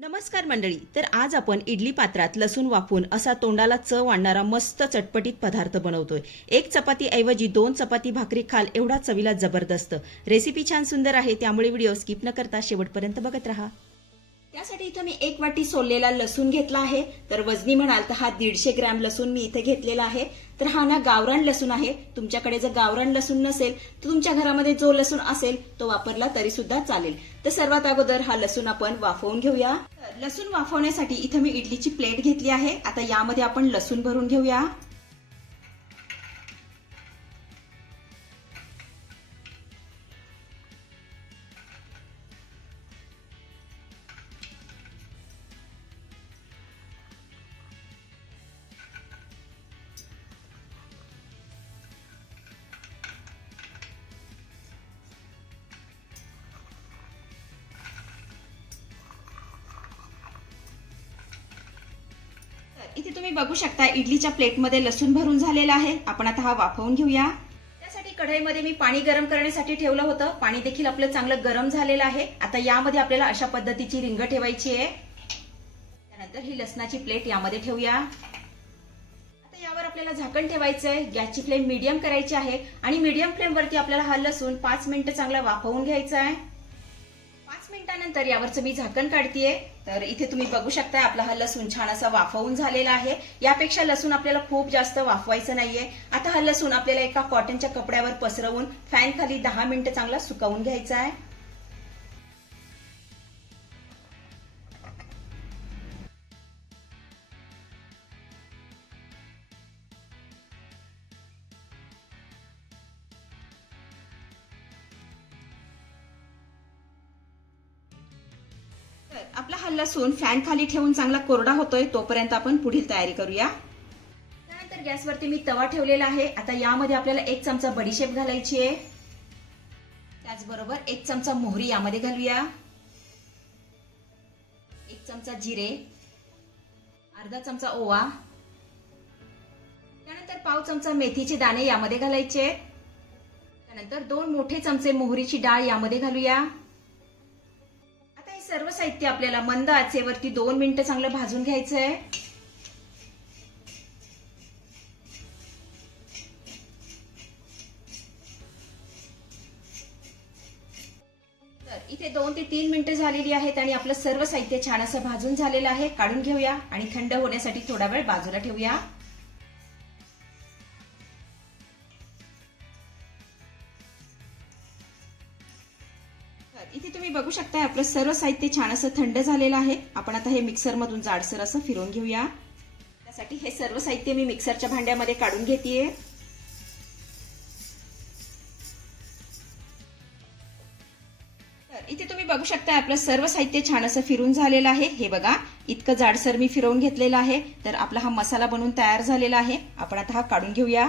नमस्कार मंडळी तर आज आपण इडली पात्रात लसूण वाफून असा तोंडाला चव आणणारा मस्त चटपटीत पदार्थ बनवतोय. एक चपाती ऐवजी दोन चपाती भाकरी खाल एवढा चवीला जबरदस्त. रेसिपी छान सुंदर आहे त्यामुळे व्हिडिओ स्किप न करता शेवटपर्यंत बघत राहा. त्यासाठी इथं मी एक वाटी सोललेला लसूण घेतला आहे. तर वजनी म्हणाल तर हा दीडशे ग्रॅम लसूण मी इथे घेतलेला आहे. तर हा ना गावरान लसूण आहे. तुमच्याकडे जर गावरान लसूण नसेल तर तुमच्या घरामध्ये जो लसूण असेल तो वापरला तरी सुद्धा चालेल. तर सर्वात अगोदर हा लसूण आपण वाफवून घेऊया. लसूण वाफवण्यासाठी इथं मी इडलीची प्लेट घेतली आहे. आता यामध्ये आपण लसूण भरून घेऊया. इथे तुम्ही बघू शकता इडलीच्या प्लेटमध्ये लसूण भरून झालेला आहे. आपण आता हा वाफवून घेऊया. त्यासाठी कढईमध्ये मी पाणी गरम करण्यासाठी ठेवलं होतं. पाणी देखील आपलं चांगलं गरम झालेलं आहे. आता यामध्ये आपल्याला अशा पद्धतीची रिंग ठेवायची आहे. त्यानंतर ही लसणाची प्लेट यामध्ये ठेवूया. आता यावर आपल्याला झाकण ठेवायचं आहे. गॅसची फ्लेम मीडियम करायची आहे. आणि मीडियम फ्लेमवरती आपल्याला हा लसूण पाच मिनिटं चांगला वाफवून घ्यायचा आहे. मिनिटानंतर यावरचं मी झाकण काढतीये. तर इथे तुम्ही बघू शकता आपला हा लसूण छान असा वाफवून झालेला आहे. यापेक्षा लसूण आपल्याला खूप जास्त वाफवायचं नाहीये. आता हा लसूण आपल्याला एका कॉटनच्या कपड्यावर पसरवून फॅन खाली दहा मिनिटं चांगला सुकवून घ्यायचा आहे. लसूण फॅन खाली ठेवून चांगला कोरडा होतोय तोपर्यंत आपण पुढील तयारी करूया. त्यानंतर गॅसवरती मी तवा ठेवलेला आहे. आता यामध्ये आपल्याला एक चमचा बडीशेप घालायची आहे. त्याचबरोबर एक चमचा मोहरी यामध्ये घालूया. एक चमचा जिरे. अर्धा चमचा ओवा. त्यानंतर पाव चमचा मेथीचे दाणे यामध्ये घालायचे. त्यानंतर दोन मोठे चमचे मोहरीची डाळ यामध्ये घालूया. सर्व साहित्य आपल्याला मंद आचेवरती दोन मिनिटं चांगलं भाजून घ्यायचं आहे तर इथे दोन ते तीन मिनिटं झालेली आहेत आणि आपलं सर्व साहित्य छान असं भाजून झालेलं आहे. काढून घेऊया आणि थंड होण्यासाठी थोडा वेळ बाजूला ठेवूया. इथे तुम्ही बघू शकता आपलं सर्व साहित्य छान असं थंड झालेलं आहे. आपण आता हे मिक्सरमधून जाडसर असं फिरवून घेऊया. त्यासाठी हे सर्व साहित्य मी मिक्सरच्या भांड्यामध्ये काढून घेते तर इथे तुम्ही बघू शकता आपलं सर्व साहित्य छान असं फिरून झालेलं आहे. हे बघा इतकं जाडसर मी फिरवून घेतलेलं आहे. तर आपला हा मसाला बनवून तयार झालेला आहे. आपण आता हा काढून घेऊया.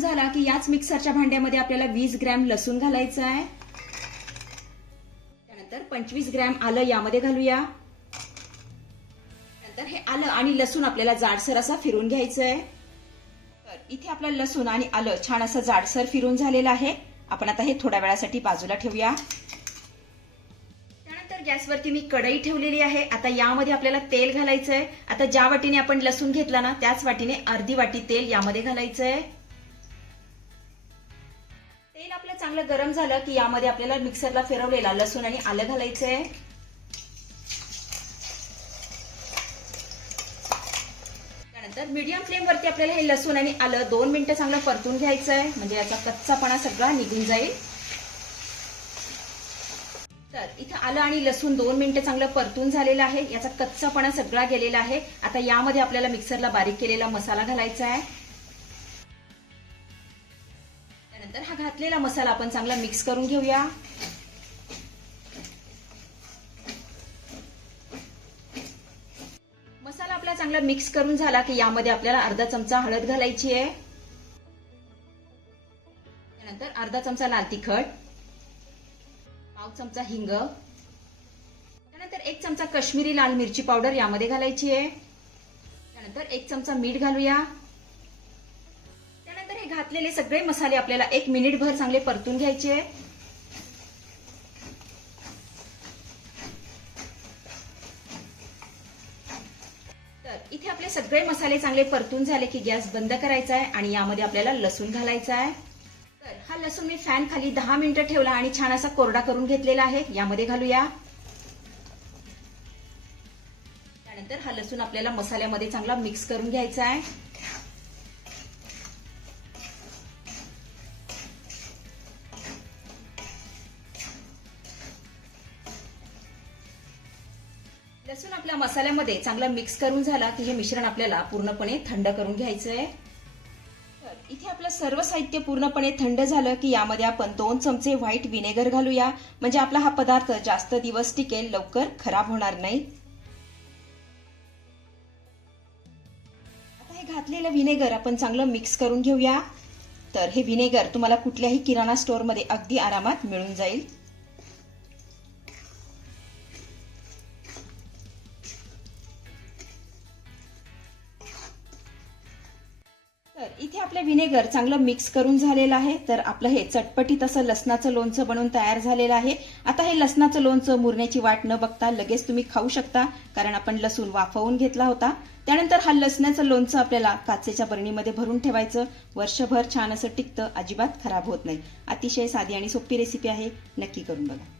झाला की याच मिक्सरच्या भांड्यामध्ये आपल्याला वीस ग्रॅम लसूण घालायचं आहे. त्यानंतर पंचवीस ग्रॅम आलं यामध्ये घालूया. नंतर हे आलं आणि लसूण आपल्याला जाडसर असा फिरून घ्यायचं आहे. तर इथे आपलं लसूण आणि आलं छान असं जाडसर फिरून झालेलं आहे. आपण आता हे थोड्या वेळासाठी बाजूला ठेवूया. त्यानंतर गॅसवरती मी कढई ठेवलेली आहे. आता यामध्ये आपल्याला तेल घालायचं आहे आता ज्या वाटीने आपण लसूण घेतला ना त्याच वाटीने अर्धी वाटी तेल यामध्ये घालायचं आहे चांगलं गरम झालं की यामध्ये आपल्याला मिक्सरला फिरवलेला लसूण आणि आलं घालायचं आहे त्यानंतर मीडियम फ्लेमवरती आपल्याला हे लसूण आणि आलं दोन मिनटं चांगलं परतून घ्यायचं आहे म्हणजे याचा कच्चापणा सगळा निघून जाईल. तर इथं आलं आणि लसूण दोन मिनटं चांगलं परतून झालेलं आहे. याचा कच्चापणा सगळा गेलेला आहे. आता यामध्ये आपल्याला मिक्सरला बारीक केलेला मसाला घालायचा आहे त्यानंतर हा घातलेला मसाला आपण चांगला मिक्स करून घेऊया. मसाला आपला चांगला मिक्स करून झाला की यामध्ये आपल्याला अर्धा चमचा हळद घालायची आहे. त्यानंतर अर्धा चमचा लाल तिखट पाव चमचा हिंग त्यानंतर एक चमचा काश्मीरी लाल मिरची पावडर यामध्ये घालायची आहे. त्यानंतर एक चमचा मीठ घालूया. घातलेले सगळे मसाले आपल्याला एक मिनिटभर चांगले परतून घ्यायचे. तर इथे आपले सगळे मसाले चांगले परतून झाले की गॅस बंद करायचा आहे आणि यामध्ये आपल्याला लसूण घालायचा आहे तर हा लसूण मी फॅन खाली दहा मिनिटं ठेवला आणि छान असा कोरडा करून घेतलेला आहे. यामध्ये घालूया. त्यानंतर हा लसूण आपल्याला मसाल्यामध्ये चांगला मिक्स करून घ्यायचा आहे मसाल्यामध्ये चांगला मिक्स करून झाला की हे मिश्रण आपल्याला पूर्णपणे थंड करून घ्यायचं आहे तर इथे आपलं सर्व साहित्य पूर्णपणे थंड झालं की यामध्ये आपण दोन चमचे व्हाईट विनेगर घालूया. म्हणजे आपला हा पदार्थ जास्त दिवस टिकेल लवकर खराब होणार नाही. आता हे घातलेलं व्हिनेगर आपण चांगलं मिक्स करून घेऊया. तर हे व्हिनेगर तुम्हाला कुठल्याही किराणा स्टोअरमध्ये अगदी आरामात मिळून जाईल. तर इथे आपलं व्हिनेगर चांगलं मिक्स करून झालेलं आहे. तर आपलं हे चटपटीत असं लसणाचं लोणचं बनवून तयार झालेलं आहे. आता हे लसणाचं लोणचं मुरण्याची वाट न बघता लगेच तुम्ही खाऊ शकता कारण आपण लसूण वाफवून घेतला होता. त्यानंतर हा लसणाचं लोणचं आपल्याला काचेच्या बरणीमध्ये भरून ठेवायचं. वर्षभर छान असं टिकतं अजिबात खराब होत नाही. अतिशय साधी आणि सोपी रेसिपी आहे. नक्की करून बघा.